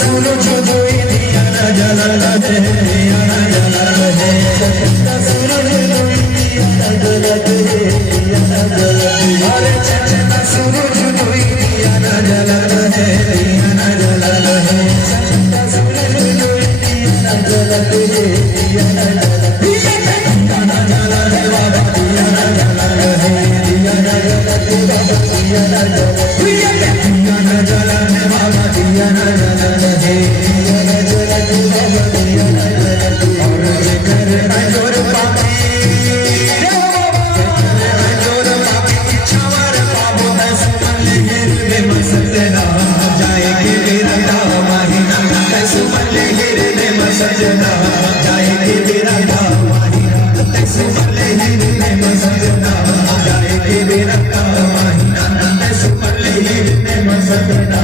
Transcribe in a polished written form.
सूरज कोई दिया ना जला रहे, दिया ना जला रहे, चटका सूरज कोई दिया ना जला रहे, दिया ना जला रहे, अरे चटका सूरज कोई दिया ना जला रहे, दिया ना जला रहे, चटका सूरज कोई दिया ना जला रहे, दिया ना जला रहे, दिया ना जला रहे बाबा, दिया ना जला रहे, दिया ना जला रहे बाबा, दिया ना जला रहे, दिया ना जला रहे बाबा, दिया ना जला रहे, दिया ना जला रहे बाबा, दिया ना जला रहे, और ये कर जोर पापी, जोर पापी छावर पाबो दस मल्ले गिर में मस्त ना जाएगी मेरा दाम महीना, दस मल्ले गिर में मस्त ना जाएगी मेरा दाम महीना, दस मल्ले गिर में मस्त ना जाएगी मेरा दाम महीना, दस मल्ले गिर में मस्त ना